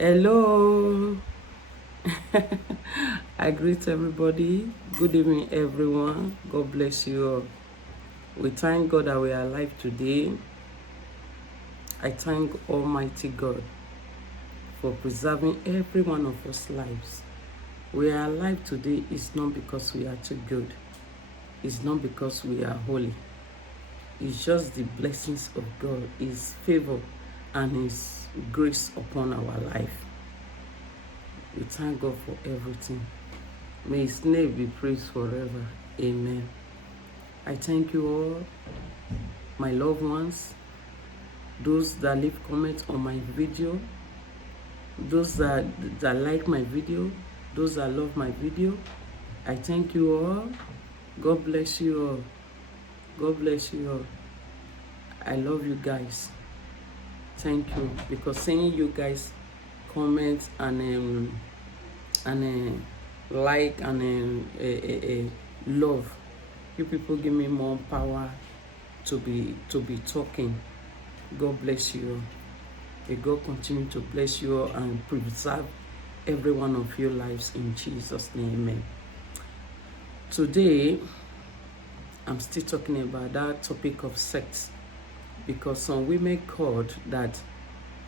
Hello. I greet everybody. Good evening, everyone. God bless you all. We thank God that we are alive today. I thank Almighty God for preserving every one of us lives. We are alive today is not because we are too good. It's not because we are holy. It's just the blessings of God, His favor and His grace upon our life. We thank God for everything. May His name be praised forever. Amen. I thank you all, my loved ones, those that leave comments on my video, those that like my video, those that love my video. I thank you all. God bless you all. God bless you all. I love you guys. Thank you, because seeing you guys comment and like and love, you people give me more power to be talking. God bless you all. May God continue to bless you all and preserve every one of your lives in Jesus' name. Amen. Today, I'm still talking about that topic of sex, because some women called that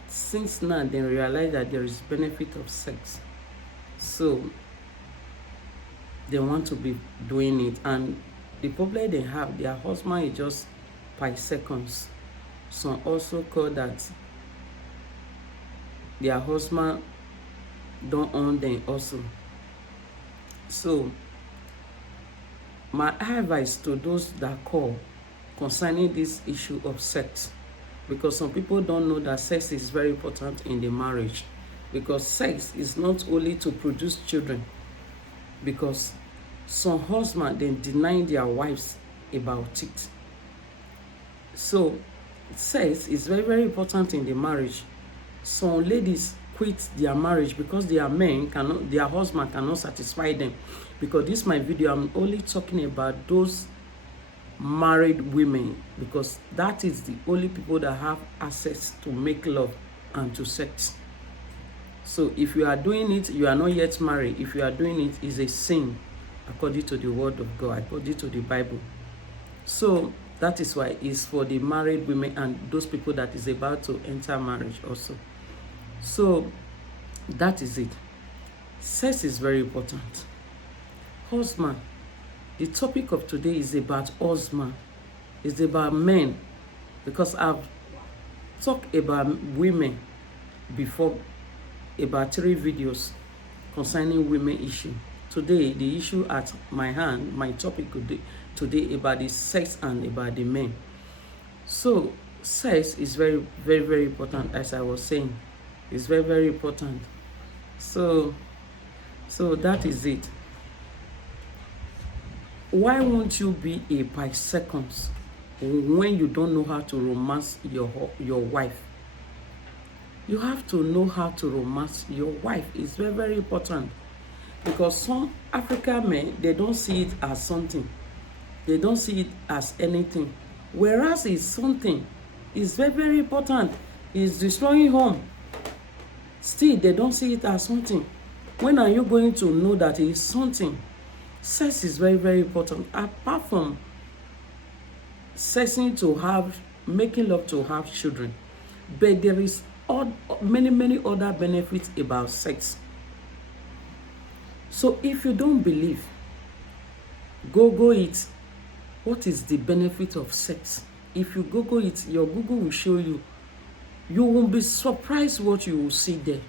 since now they realize that there is benefit of sex, so they want to be doing it, and the problem they have, their husband is just 5 seconds. Some also call that their husband don't own them also. So my advice to those that call concerning this issue of sex, because some people don't know that sex is very important in the marriage, because sex is not only to produce children, because some husbands they deny their wives about it. So sex is very, very important in the marriage. Some ladies quit their marriage because their husband cannot satisfy them. Because this my video, I'm only talking about those married women, because that is the only people that have access to make love and to sex. So if you are doing it, you are not yet married. If you are doing it, is a sin according to the word of God, according to the Bible. So that is why it's for the married women and those people that is about to enter marriage also. So that is it. Sex is very important. Husband, the topic of today is about husband. It's about men, because I've talked about women before, about 3 videos concerning women issue. Today, the issue at my hand, my topic today about the sex and about the men. So sex is very, very, very important, as I was saying. It's very, very important. So that is it. Why won't you be a 5 seconds when you don't know how to romance your wife? You have to know how to romance your wife. It's very, very important, because some African men, they don't see it as something. They don't see it as anything, whereas it's something. It's very, very important. It's destroying home. Still, they don't see it as something. When are you going to know that it is something? Sex is very, very important. Apart from making love to have children, but there is many, many other benefits about sex. So if you don't believe, Google it. What is the benefit of sex? If you Google it, your Google will show you. You will be surprised what you will see there.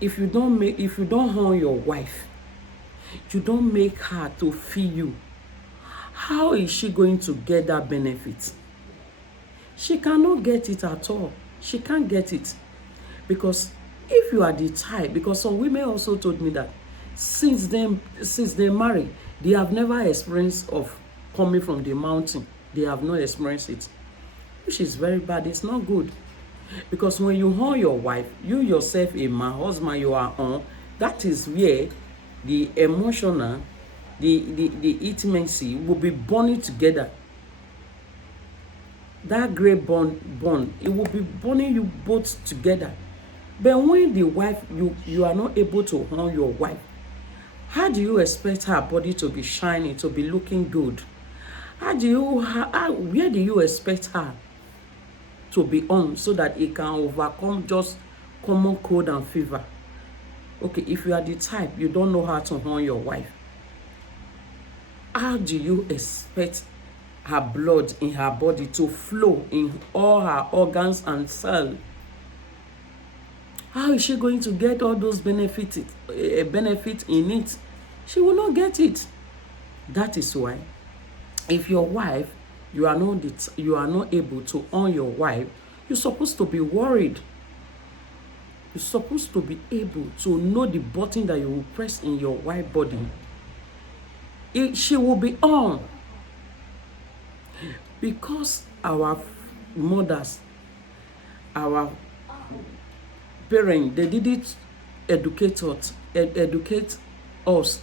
If you don't harm your wife, you don't make her to feel you, how is she going to get that benefit? She cannot get it at all. She can't get it. Because if you are the type, because some women also told me that since they married, they have never experienced of coming from the mountain. They have not experienced it, which is very bad. It's not good. Because when you harm your wife, you yourself, a man, husband, you are on, that is where the emotional, the intimacy will be bonding together. That great bond, it will be bonding you both together. But when the wife, you are not able to honor your wife, how do you expect her body to be shining, to be looking good? Where do you expect her to be on so that it can overcome just common cold and fever? Okay, if you are the type, you don't know how to honor your wife, how do you expect her blood in her body to flow in all her organs and cells? How is she going to get all those benefits in it? She will not get it. That is why, if your wife, you are not able to own your wife, you're supposed to be worried. You're supposed to be able to know the button that you will press in your wife's body. She will be on. Because our mothers, our parents, they didn't educate us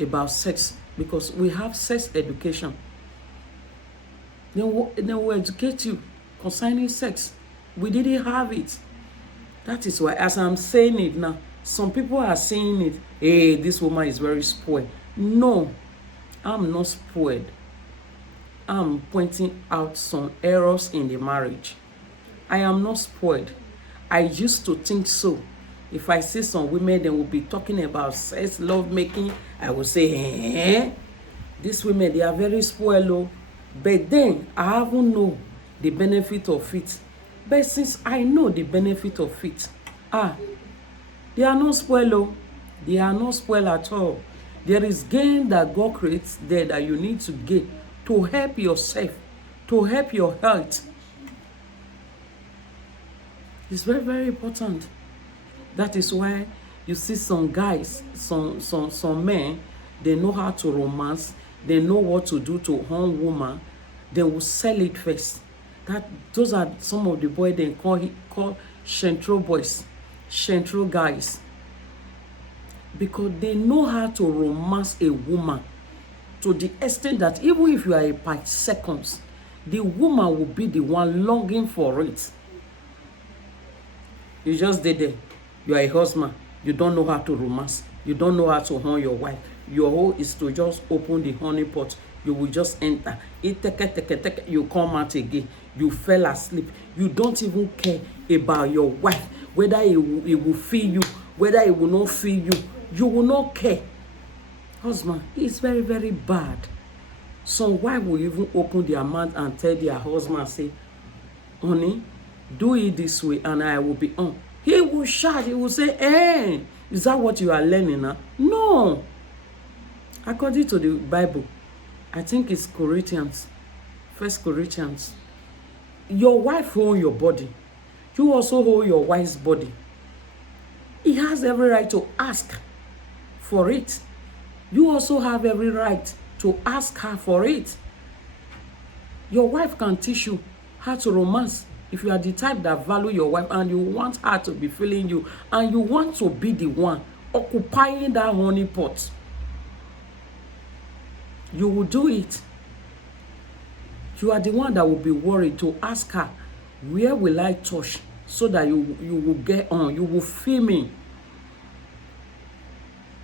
about sex, because we have sex education. They will educate you concerning sex. We didn't have it. That is why, as I'm saying it now, some people are saying it, hey, this woman is very spoiled. No, I'm not spoiled. I'm pointing out some errors in the marriage. I am not spoiled. I used to think so. If I see some women, they will be talking about sex, love making, I will say, these women, they are very spoiled. But then, I haven't know the benefit of it. But since I know the benefit of it, they are not spoiled. They are not spoiled at all. There is gain that God creates there that you need to get to help yourself, to help your health. It's very, very important. That is why you see some guys, some men, they know how to romance, they know what to do to harm woman, they will sell it first. Those are some of the boys they call Shentro boys, Shentro guys. Because they know how to romance a woman to the extent that even if you are a part seconds, the woman will be the one longing for it. You just did it. You are a husband. You don't know how to romance. You don't know how to honor your wife. Your whole is to just open the honey pot. You will just enter. You come out again. You fell asleep. You don't even care about your wife, whether it will feel you, whether it will not feel you. You will not care. Husband, it's very, very bad. Some wife will even open their mouth and tell their husband, say, honey, do it this way and I will be on. He will shout. He will say, hey, is that what you are learning now? No. According to the Bible, I think it's Corinthians, 1 Corinthians. Your wife hold your body. You also hold your wife's body. He has every right to ask for it. You also have every right to ask her for it. Your wife can teach you how to romance. If you are the type that value your wife and you want her to be feeling you and you want to be the one occupying that honey pot, you will do it. You are the one that will be worried to ask her, where will I touch so that you will get on, you will feel me.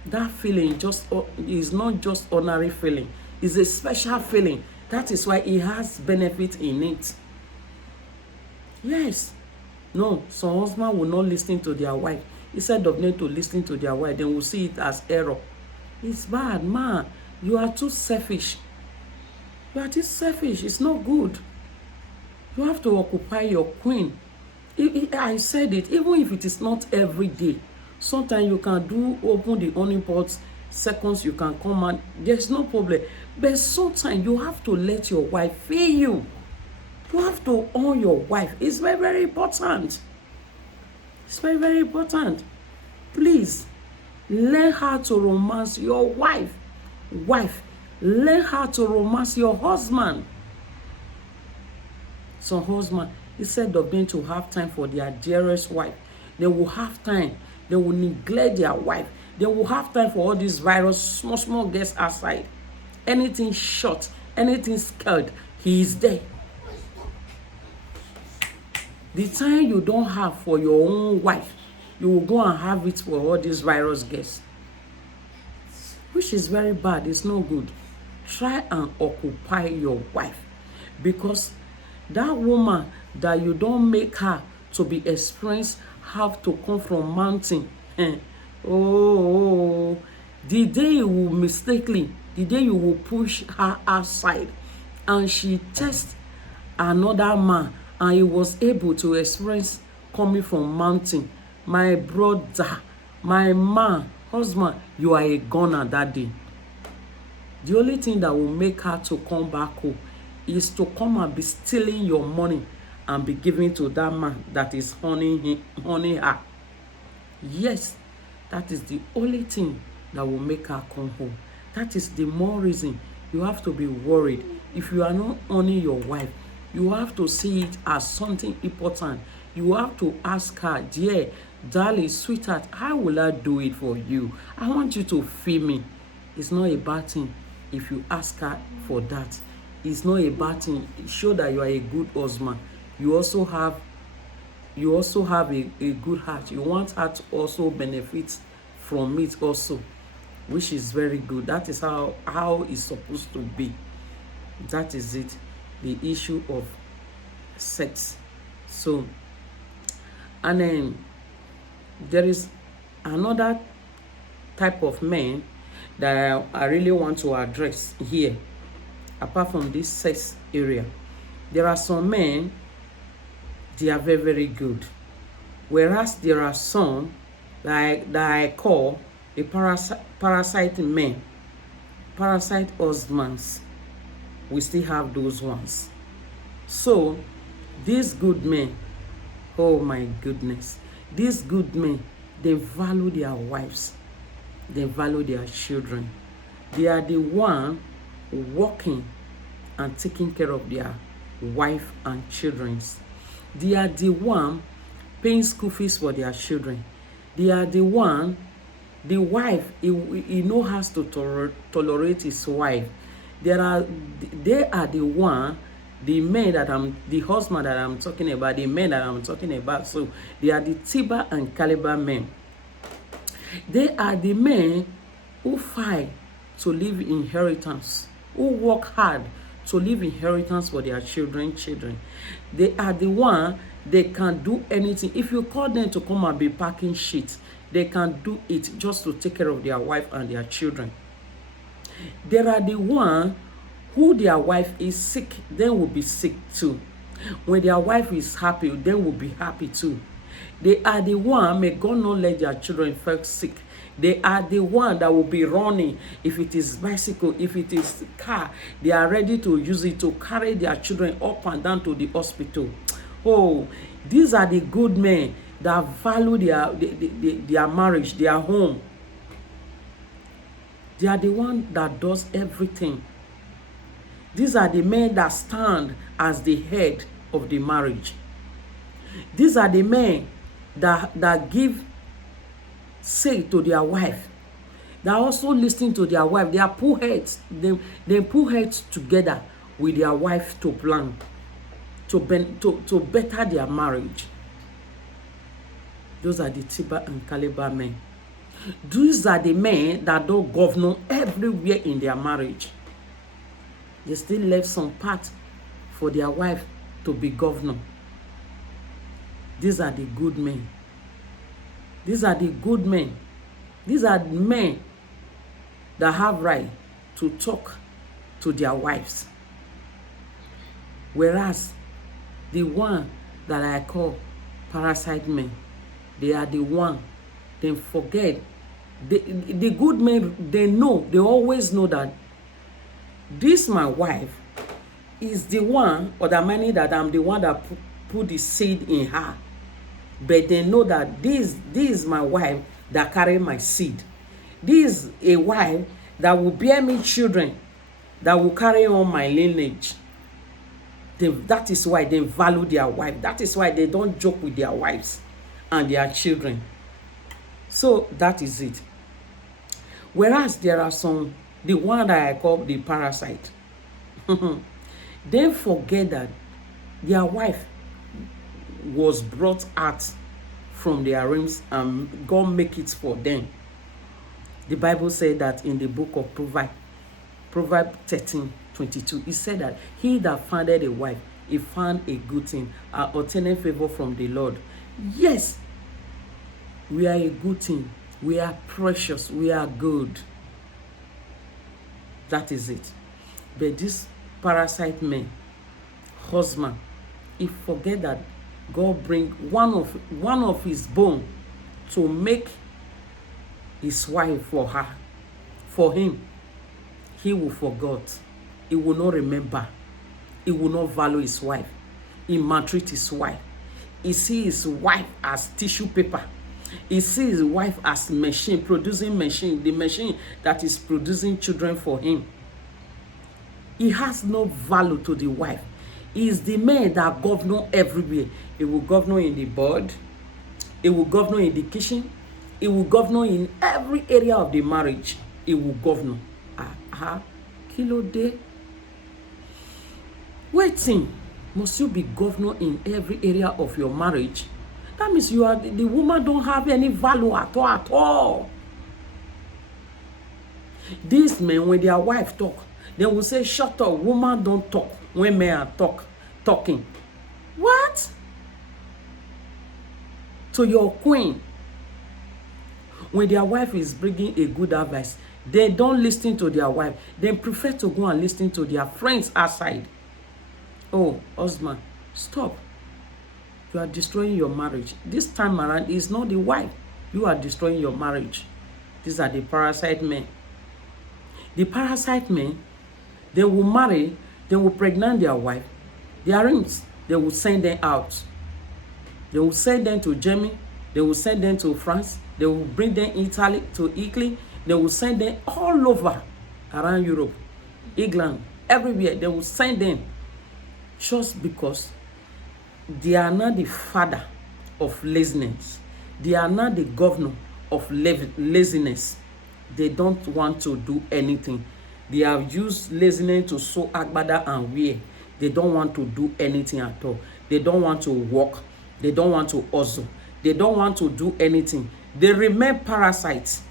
That feeling is not just ordinary feeling. It's a special feeling. That is why it has benefit in it. Yes. No, some husband will not listen to their wife. Instead of them to listen to their wife, they will see it as error. It's bad, man. You are too selfish. You are too selfish. It's not good. You have to occupy your queen. I said it, even if it is not every day. Sometimes you can open the honey pots, seconds you can come and there's no problem. But sometimes you have to let your wife feel you. You have to own your wife. It's very, very important. It's very, very important. Please, learn how to romance your wife. Learn how to romance your husband. Some husband, instead of them to have time for their dearest wife, they will have time. They will neglect their wife. They will have time for all these virus, small girls outside. Anything short, anything scared, he is there. The time you don't have for your own wife, you will go and have it for all these virus guests, which is very bad. It's not good. Try and occupy your wife, because that woman that you don't make her to be experienced have to come from mountain. Oh, the day you will mistakenly, the day you will push her outside and she tests another man and he was able to experience coming from mountain, my brother, my man, husband, you are a goner that day. The only thing that will make her to come back home is to come and be stealing your money and be giving to that man that is honing her. Yes, that is the only thing that will make her come home. That is the more reason you have to be worried. If you are not honoring your wife, you have to see it as something important. You have to ask her, dear, darling, sweetheart, how will I do it for you? I want you to feel me. It's not a bad thing if you ask her for that. It's not a bad thing. Show that you are a good husband. You also have a good heart. You want her to also benefit from it also, which is very good. That is how it's supposed to be. That is it. The issue of sex. So, and then there is another type of men that I really want to address here, apart from this sex area. There are some men, they are very, very good, whereas there are some that I call a parasite men, parasite husbands. We still have those ones. So these good men, oh my goodness, these good men, they value their wives, they value their children. They are the one working and taking care of their wife and children. They are the one paying school fees for their children. They are the one, the wife, he knows how to tolerate his wife. They are the one, the men that the husband that I'm talking about, the men that I'm talking about. So they are the Tiber and Caliber men. They are the men who fight to leave inheritance, who work hard to leave inheritance for their children. They are the one, they can do anything. If you call them to come and be packing shit, they can do it just to take care of their wife and their children. There are the one who their wife is sick, they will be sick too. When their wife is happy, they will be happy too. They are the one, may God not let their children fall sick. They are the one that will be running. If it is bicycle, if it is car, they are ready to use it to carry their children up and down to the hospital. Oh, these are the good men that value their marriage, their home. They are the one that does everything. These are the men that stand as the head of the marriage. These are the men that give say to their wife. They are also listening to their wife. They are pull heads. They pull heads together with their wife to plan to better their marriage. Those are the Tiber and Caliber men. These are the men that don't govern everywhere in their marriage. They still left some part for their wife to be governor. These are the good men. These are the good men. These are men that have right to talk to their wives. Whereas the one that I call parasite men, they are the one, they forget. The good men, they know, they always know that this my wife is the one, or the money that I'm the one that put the seed in her. But they know that this is my wife that carry my seed. This is a wife that will bear me children, that will carry on my lineage. That is why they value their wife. That is why they don't joke with their wives and their children. So that is it. Whereas there are some, the one that I call the parasite, they forget that their wife, was brought out from their realms and God make it for them. The Bible said that in the book of Proverbs 13:22. It said that he that founded a wife, he found a good thing, obtaining favor from the Lord. Yes, we are a good thing. We are precious. We are good. That is it. But this parasite man, husband, he forget that God bring one of his bone to make his wife for her, for him. He will forget. He will not remember. He will not value his wife. He maltreat his wife. He see his wife as tissue paper. He sees his wife as machine, producing machine, the machine that is producing children for him. He has no value to the wife. He is the man that govern everywhere. He will govern in the board. He will govern in the kitchen. He will govern in every area of the marriage. He will govern. Kilo de. Waiting. Must you be governor in every area of your marriage? That means you are the woman don't have any value at all. These men, when their wife talk, they will say, shut up, woman don't talk when men are talking. What? To your queen. When their wife is bringing a good advice, they don't listen to their wife. They prefer to go and listen to their friends outside. Oh, husband, stop. You are destroying your marriage. This time around, it's not the wife. You are destroying your marriage. These are the parasite men. The parasite men, they will marry, they will pregnant their wife. Their rings, they will send them out. They will send them to Germany. They will send them to France. They will bring them to Italy. They will send them all over around Europe, England, everywhere. They will send them just because they are not the father of laziness. They are not the governor of laziness. They don't want to do anything. They have used laziness to sew agbada and wear. They don't want to do anything at all. They don't want to work. They don't want to hustle. They don't want to do anything. They remain parasites.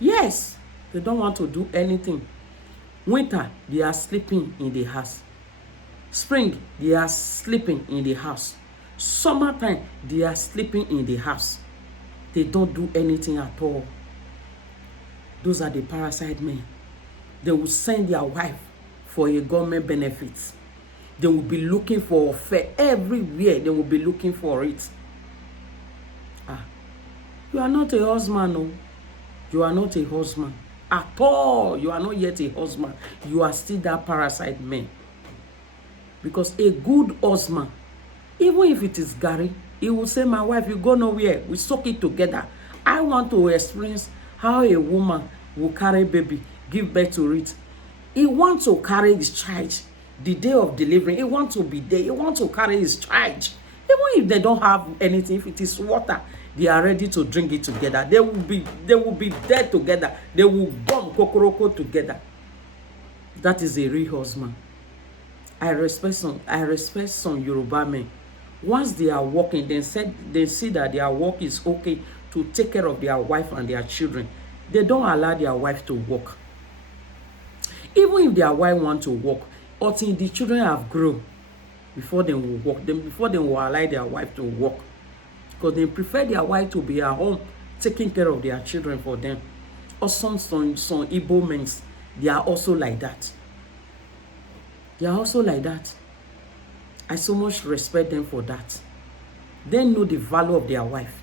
Yes, they don't want to do anything. Winter, they are sleeping in the house. Spring, they are sleeping in the house. Summertime, they are sleeping in the house. They don't do anything at all. Those are the parasite men. They will send their wife for a government benefit. They will be looking for affair everywhere. They will be looking for it. You are not a husband, no. You are not a husband at all. You are not yet a husband. You are still that parasite man. Because a good husband, even if it is Gary, he will say, my wife, you go nowhere. We soak it together. I want to experience how a woman will carry baby, give birth to it. He wants to carry his child the day of delivery. He wants to be there. He wants to carry his child. Even if they don't have anything, if it is water, they are ready to drink it together. They will be there together. They will gum kokoroko together. That is a real husband. I respect some Yoruba men. Once they are working, they see that their work is okay to take care of their wife and their children. They don't allow their wife to work. Even if their wife want to work, until the children have grown, before they will work, before they will allow their wife to work. Because they prefer their wife to be at home, taking care of their children for them. Or some Igbo men, they are also like that. They are also like that. I so much respect them for that. They know the value of their wife.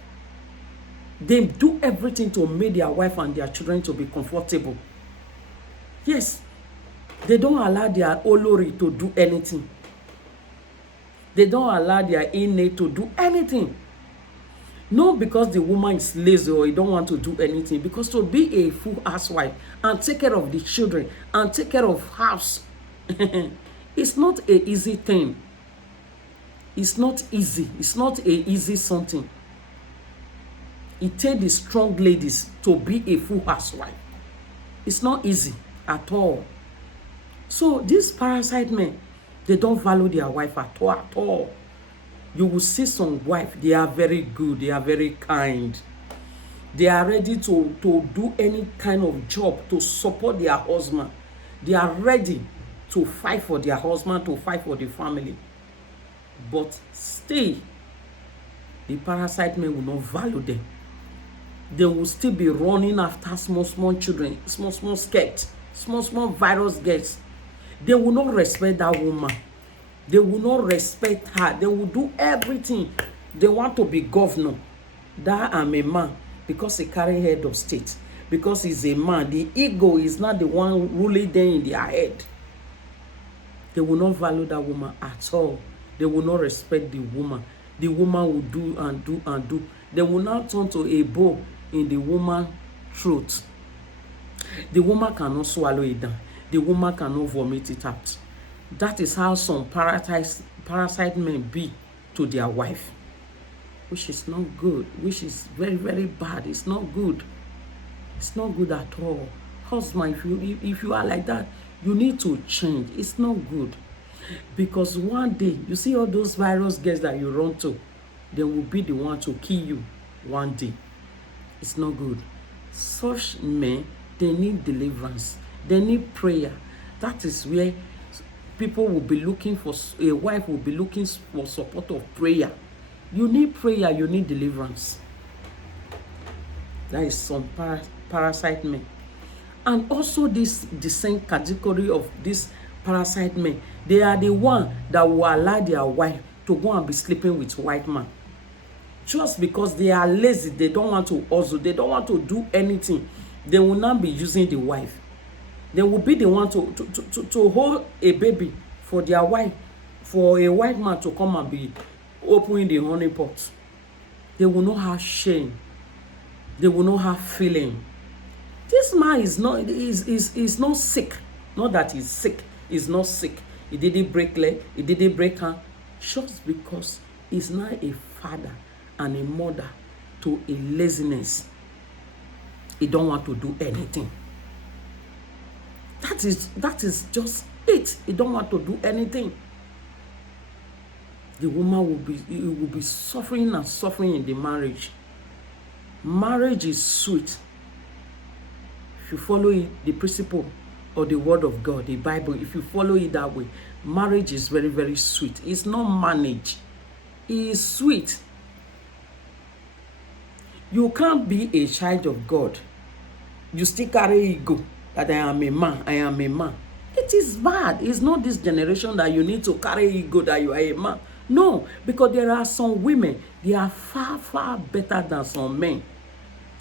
They do everything to make their wife and their children to be comfortable. Yes. They don't allow their olori to do anything. They don't allow their inmate to do anything. Not because the woman is lazy or you don't want to do anything. Because to be a full housewife and take care of the children and take care of house, it's not an easy thing. It's not easy. It's not an easy something. It takes the strong ladies to be a full housewife. It's not easy at all. So these parasite men, they don't value their wife at all. You will see some wife, they are very good, they are very kind. They are ready to do any kind of job to support their husband. They are ready to fight for their husband, to fight for the family. But still, the parasite men will not value them. They will still be running after small children, small skirts, small virus girls. They will not respect that woman. They will not respect her. They will do everything. They want to be governor. That I'm a man because he carry head of state. Because he's a man. The ego is not the one ruling them in their head. They will not value that woman at all. They will not respect the woman. The woman will do and do and do. They will not turn to a bow in the woman's throat. The woman cannot swallow it down. The woman cannot vomit it out. That is how some parasite men be to their wife, which is not good, which is very, very bad. It's not good. It's not good at all. Husband, if you are like that, you need to change. It's not good. Because one day, you see all those virus girls that you run to, they will be the one to kill you one day. It's not good. Such men, they need deliverance. They need prayer. That is where people will be looking for, a wife will be looking for support of prayer. You need prayer, you need deliverance. That is some parasite men. And also the same category of this parasite men, they are the one that will allow their wife to go and be sleeping with white man. Just because they are lazy, they don't want to hustle, they don't want to do anything, they will not be using the wife. They will be the one to hold a baby for their wife, for a white man to come and be opening the honey pot. They will not have shame. They will not have feeling. This man is not sick. Not that he's sick. He's not sick. He didn't break leg. He didn't break hand. Just because he's not a father and a mother to a laziness. He don't want to do anything. That is just it. He don't want to do anything. The woman will be suffering and suffering in the marriage. Marriage is sweet. If you follow it, the principle or the word of God, the Bible, if you follow it that way, marriage is very, very sweet. It's not managed. It is sweet. You can't be a child of God. You still carry ego that I am a man, I am a man. It is bad. It's not this generation that you need to carry ego that you are a man. No, because there are some women, they are far, far better than some men.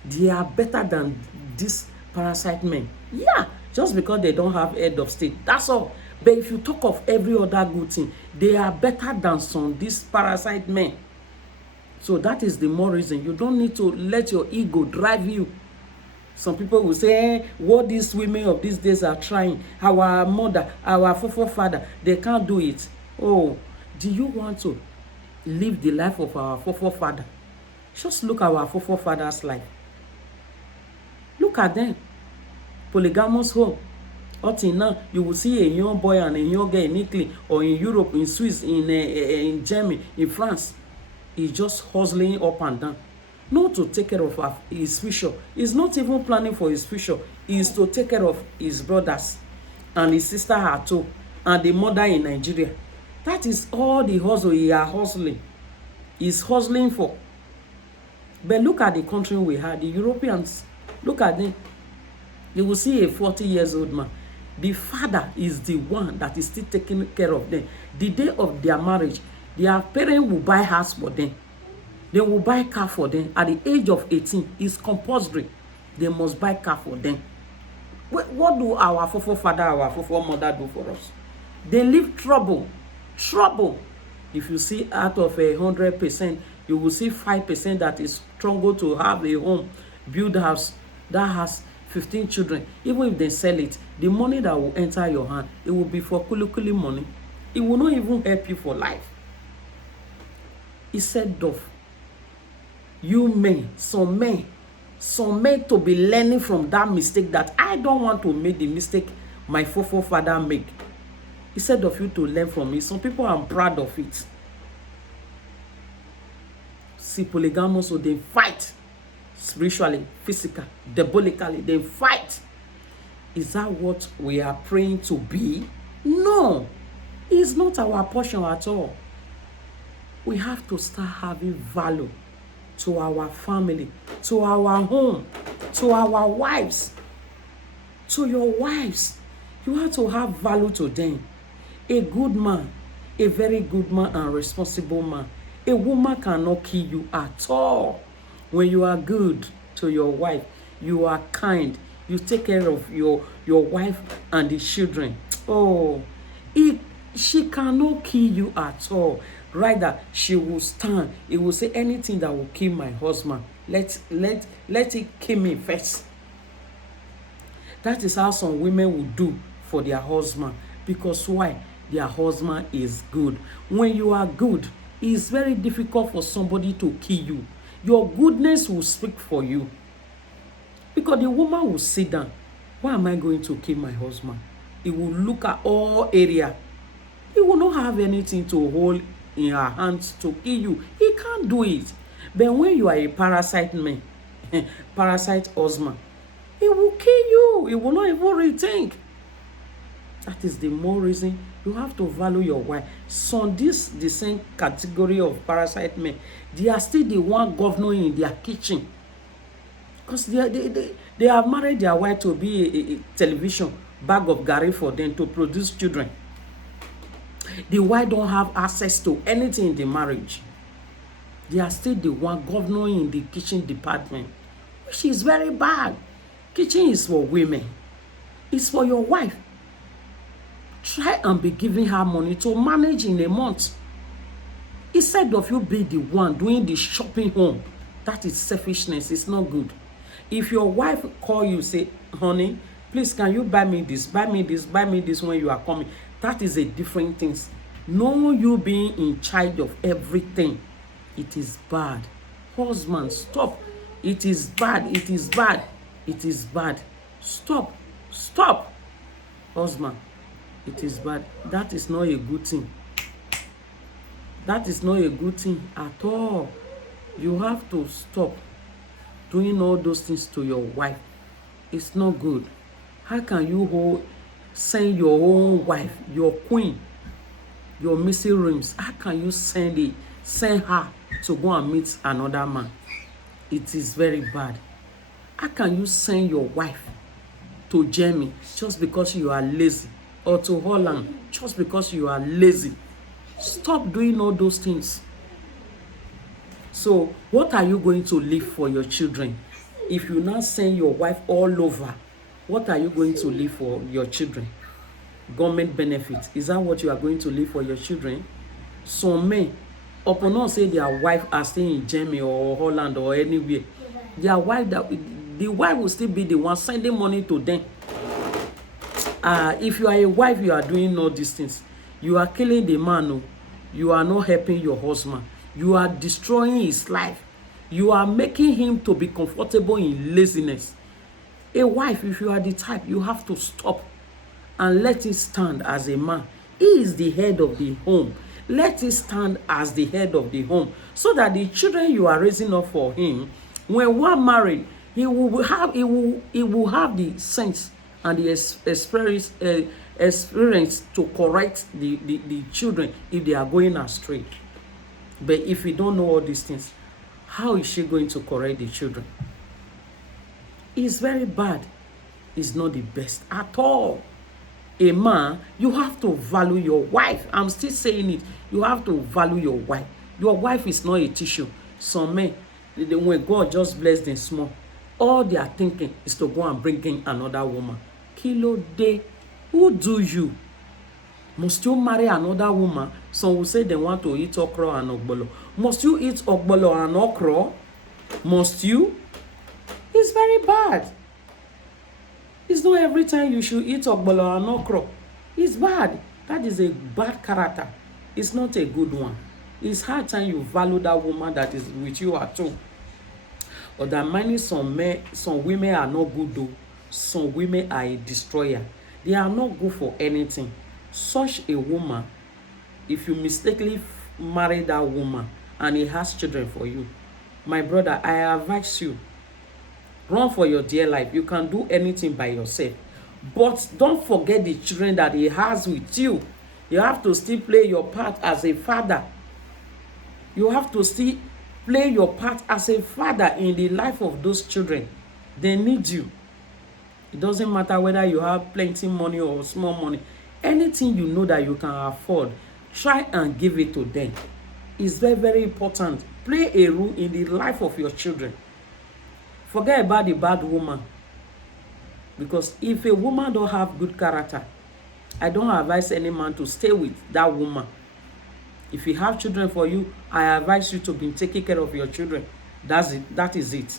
They are better than these parasite men. Yeah, just because they don't have head of state. That's all. But if you talk of every other good thing, they are better than some these parasite men. So that is the more reason you don't need to let your ego drive you. Some people will say, what these women of these days are trying, our mother, our forefather, they can't do it. Oh, do you want to live the life of our forefather? Just look at our forefathers' life. Look at them. Polygamous home. Until now, you will see a young boy and a young girl in Italy or in Europe, in Swiss, in Germany, in France. He's just hustling up and down. Not to take care of his future. He's not even planning for his future. He's to take care of his brothers and his sister at home and the mother in Nigeria. That is all the hustle he is hustling. He's hustling for. But look at the country we had, the Europeans. Look at them. You will see a 40-year-old man. The father is the one that is still taking care of them. The day of their marriage, their parents will buy house for them. They will buy car for them. At the age of 18, it's compulsory. They must buy car for them. What do our forefather, our forefather do for us? They leave trouble. Trouble. If you see out of 100%, you will see 5% that is struggle to have a home, build house, that has 15 children. Even if they sell it, the money that will enter your hand, it will be for kuli money. It will not even help you for life. He said, Dove, you men, some men to be learning from that mistake that I don't want to make the mistake my forefather make. He said of you to learn from it. Some people are proud of it. see polygamous, so they fight spiritually, physically, diabolically, they fight. Is that what we are praying to be? No, it's not our portion at all. We have to start having value to our family, to our home, to our wives, to your wives. You have to have value to them. A good man, a very good man and responsible man. A woman cannot kill you at all. When you are good to your wife, you are kind, you take care of your wife and the children. Oh, she cannot kill you at all. Rather, she will stand. It will say, anything that will kill my husband, let it kill me first. That is how some women will do for their husband. Because why? Their husband is good. When you are good, it's very difficult for somebody to kill you. Your goodness will speak for you. Because the woman will sit down. Why am I going to kill my husband? He will look at all area. He will not have anything to hold in her hands to kill you. He can't do it. But when you are a parasite man, parasite husband, he will kill you. He will not even rethink. That is the more reason you have to value your wife. So the same category of parasite men, they are still the one governing in their kitchen. Because they have married their wife to be a television bag of garri for them to produce children. The wife don't have access to anything in the marriage. They are still the one governing in the kitchen department, which is very bad. Kitchen is for women. It's for your wife. Try and be giving her money to manage in a month. Instead of you be the one doing the shopping home, that is selfishness. It's not good. If your wife call you, say, honey, please, can you buy me this, buy me this, buy me this when you are coming? That is a different thing. No, you being in charge of everything. It is bad. Husband, stop. It is bad. It is bad. It is bad. Stop. Stop. Husband, it is bad. That is not a good thing. That is not a good thing at all. You have to stop doing all those things to your wife. It's not good. How can you send your own wife, your queen, your missing rings? How can you send her to go and meet another man? It is very bad. How can you send your wife to Germany just because you are lazy, or to Holland just because you are lazy? Stop doing all those things. So what are you going to leave for your children? If you now send your wife all over, what are you going to leave for your children? Government benefits. Is that what you are going to leave for your children? Some men, upon not say their wife are staying in Germany or Holland or anywhere, the wife will still be the one sending money to them. If you are a wife, you are doing all these things. You are killing the man. No? You are not helping your husband. You are destroying his life. You are making him to be comfortable in laziness. A wife, if you are the type, you have to stop and let it stand as a man. He is the head of the home. Let it stand as the head of the home, so that the children you are raising up for him, when one married, he will have the sense and the experience to correct the children if they are going astray. But if you don't know all these things, how is she going to correct the children? It's very bad. It's not the best at all. A man, you have to value your wife. I'm still saying it. You have to value your wife. Your wife is not a tissue. Some men, when God just bless them small, all they are thinking is to go and bring in another woman. Kilo day, who do you? Must you marry another woman? Some will say they want to eat okra and ogbolo. Must you eat ogbolo and okra? Must you? It's very bad. It's not every time you should eat ogbolo and okra. It's bad. That is a bad character. It's not a good one. It's hard time you value that woman that is with you at all. Or that many some women are not good though. Some women are a destroyer. They are not good for anything. Such a woman, if you mistakenly marry that woman and he has children for you, My brother, I advise you, run for your dear life. You can do anything by yourself. But don't forget the children that he has with you. You have to still play your part as a father. You have to still play your part as a father in the life of those children. They need you. It doesn't matter whether you have plenty money or small money. Anything you know that you can afford, try and give it to them. It's very, very important. Play a role in the life of your children. Forget about the bad woman. Because if a woman don't have good character, I don't advise any man to stay with that woman. If you have children for you, I advise you to be taking care of your children. That's it. That is it.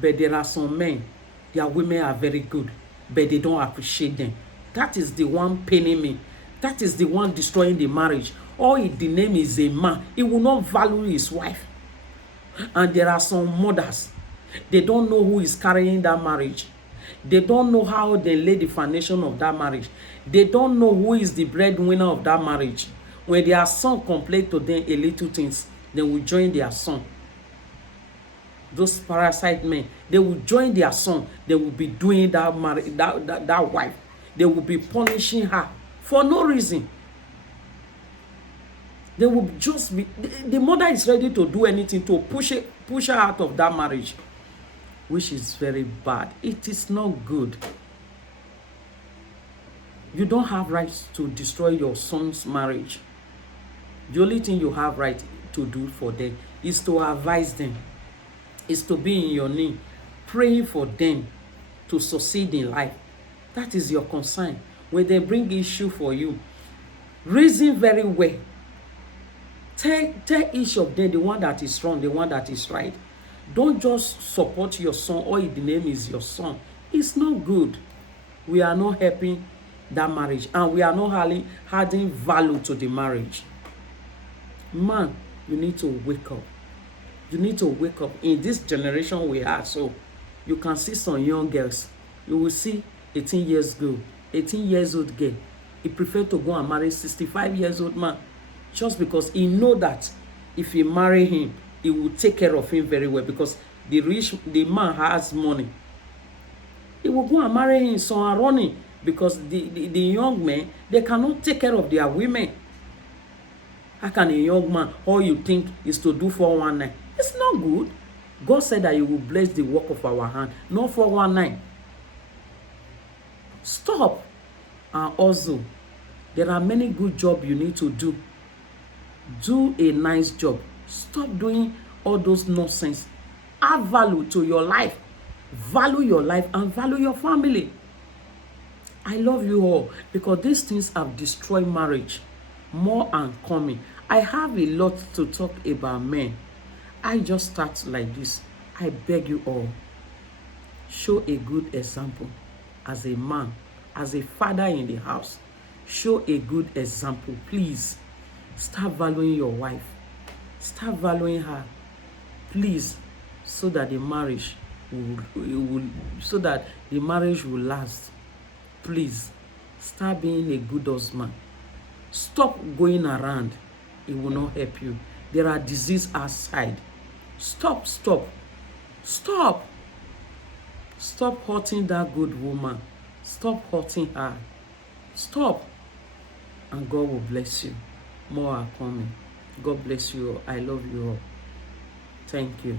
But there are some men, their women are very good, but they don't appreciate them. That is the one paining me. That is the one destroying the marriage. Or if the name is a man, he will not value his wife. And there are some mothers, they don't know who is carrying that marriage. They don't know how they lay the foundation of that marriage. They don't know who is the breadwinner of that marriage. When their son complain to them a little things, they will join their son. Those parasite men, they will join their son. They will be doing that wife. They will be punishing her for no reason. They will just be, the mother is ready to do anything to push her out of that marriage, which is very bad. It is not good. You don't have rights to destroy your son's marriage. The only thing you have right to do for them is to advise them, is to be in your knee, praying for them to succeed in life. That is your concern. When they bring issue for you, reason very well. Tell each of them the one that is wrong, the one that is right. Don't just support your son or if the name is your son. It's not good. We are not helping that marriage, and we are not adding value to the marriage. Man, you need to wake up. You need to wake up. In this generation we are, so you can see some young girls. You will see 18 years old girl. He prefer to go and marry 65 years old man, just because he know that if he marry him, he will take care of him very well, because the man has money. He will go and marry him, son are running, because the young men, they cannot take care of their women. How can a young man, all you think is to do 419? It's not good. God said that he will bless the work of our hand, not 419. Stop. And also, there are many good jobs you need to do. Do a nice job. Stop doing all those nonsense. Add value to your life. Value your life and value your family. I love you all, because these things have destroyed marriage. More and coming. I have a lot to talk about men. I just start like this. I beg you all, show a good example as a man, as a father in the house. Show a good example, please. Start valuing your wife. Start valuing her, please, so that the marriage will last. Please, start being a good husband. Stop going around. It will not help you. There are diseases outside. Stop hurting that good woman. Stop hurting her. Stop. And God will bless you. More are coming. God bless you all. I love you all. Thank you.